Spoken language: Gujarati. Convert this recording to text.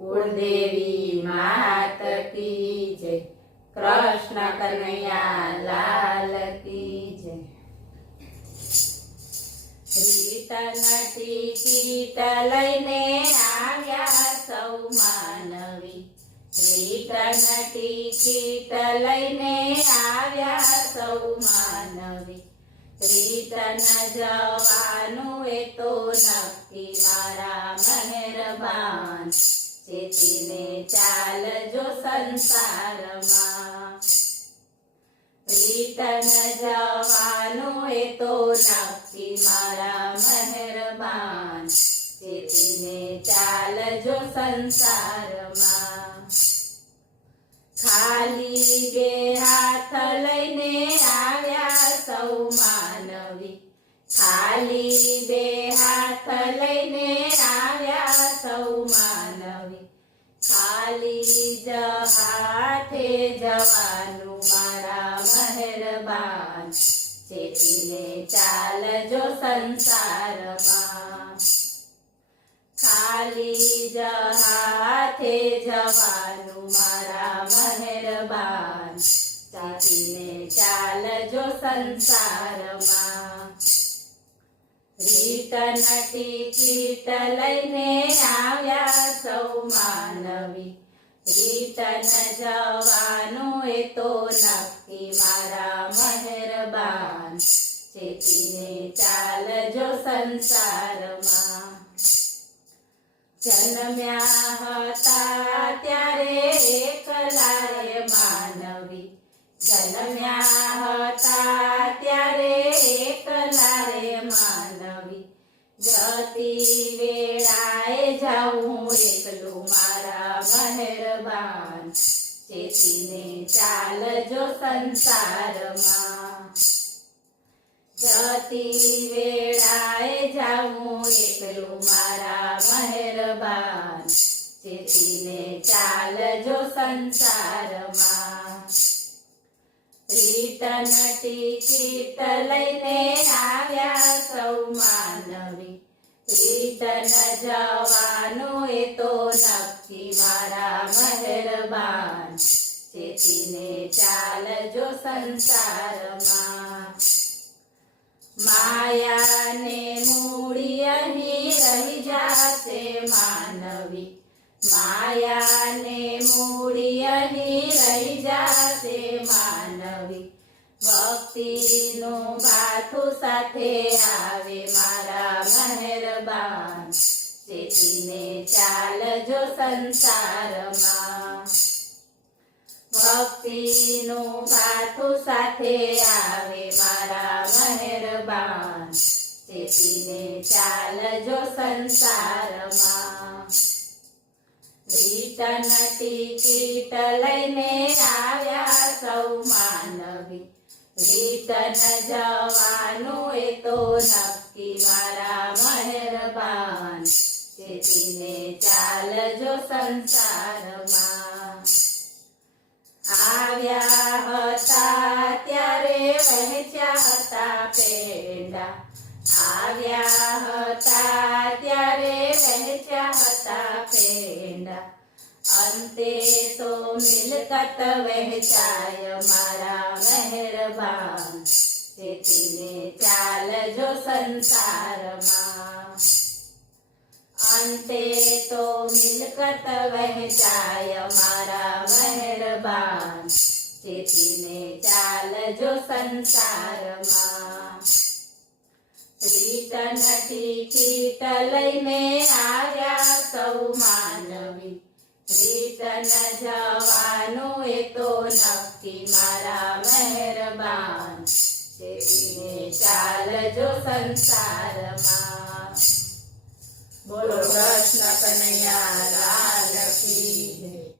કુળદેવી માત કી જય, કૃષ્ણ કનૈયા લાલ કી જય। રીત નટી કીટ લઈને આવ્યા સૌ માનવી, રીત નટી કીટ લઈને આવ્યા સૌ માનવી। રીત ન જવાનું એ તો નક્કી મારા મહેરબાન, ચેતીને ચાલજો સંસારમાં। રીત ન જવાનું એ તો નક્કી મારા મહેરબાન, ચેતીને ચાલજો સંસારમાં। ખાલી બે હાથ લઈને આવ્યા સૌ માનવી, ખાલી બે હાથ લઈને આવ્યા સૌ માનવી। ખાલી જ હાથે જવાનું મારા મહેરબાન, ચેતીને ચાલજો સંસારમાં। ખાલી જ હાથે જવાનું મારા મહેરબાન, ચેતીને ચાલજો સંસારમાં। રીત નટી કીટ લઈને આવ્યા સૌ માનવી, રીત ન જવાનું એ તો નક્કી મારા મહેરબાન, ચેતીને ચાલજો સંસારમાં। જન્મ્યા હતા ત્યારે એકલા રે માનવી, જન્મ્યા હતા ત્યારે એકલા રે માનવી। જતી વેળાએ જાઉં એકલું મારા મહેરબાન, ચેતીને ચાલજો સંસારમાં। જતી વેળાએ જાઉં એકલું મારા મહેરબાન, ચેતીને ચાલજો સંસારમાં। રીત નટી કીટ લઈને આવ્યા સૌ માનવી, રીત ન જવાનું એ તો નક્કી મારા મહેરબાન, ચેતીને ચાલજો સંસારમાં। માયાને મૂડી અહીં રહી જાશે માનવી, માયાને મૂડી અહીં રહી જાશે માનવી। ભક્તિનું ગાથું સાથે આવે મારા મહેરબાન, ચેતીને ચાલજો સંસારમાં। ભક્તિનું ગાથું સાથે આવે મારા મહેરબાન, ચેતીને ચાલજો સંસારમાં। રીત નટી કીટ લઈને આવ્યા સૌ માનવી, રીત ન જવાનું એ તો નક્કી મારા મહેરબાન, ચેતીને ચાલજો સંસારમાં। આવ્યા હતા ત્યારે વહેંચ્યા હતા પેંડા, આવ્યા હતા ત્યારે વહેંચ્યા હતા પેંડા। અંતે તો મિલકત વહેંચાય મારા મહેરબાન, ચેતીને ચાલજો સંસારમાં। અંતે તો મિલકત વહેંચાય મારા મહેરબાન, ચેતીને ચાલજો સંસારમાં। રીત નટી કીટ લઈને આવ્યા સૌ માનવી, રીત ન જવાનું એ તો નક્કી મારા મહેરબાન, ચેતીને ચાલજો સંસારમાં। બોલો કૃષ્ણ કનૈયા લાલ કી જય।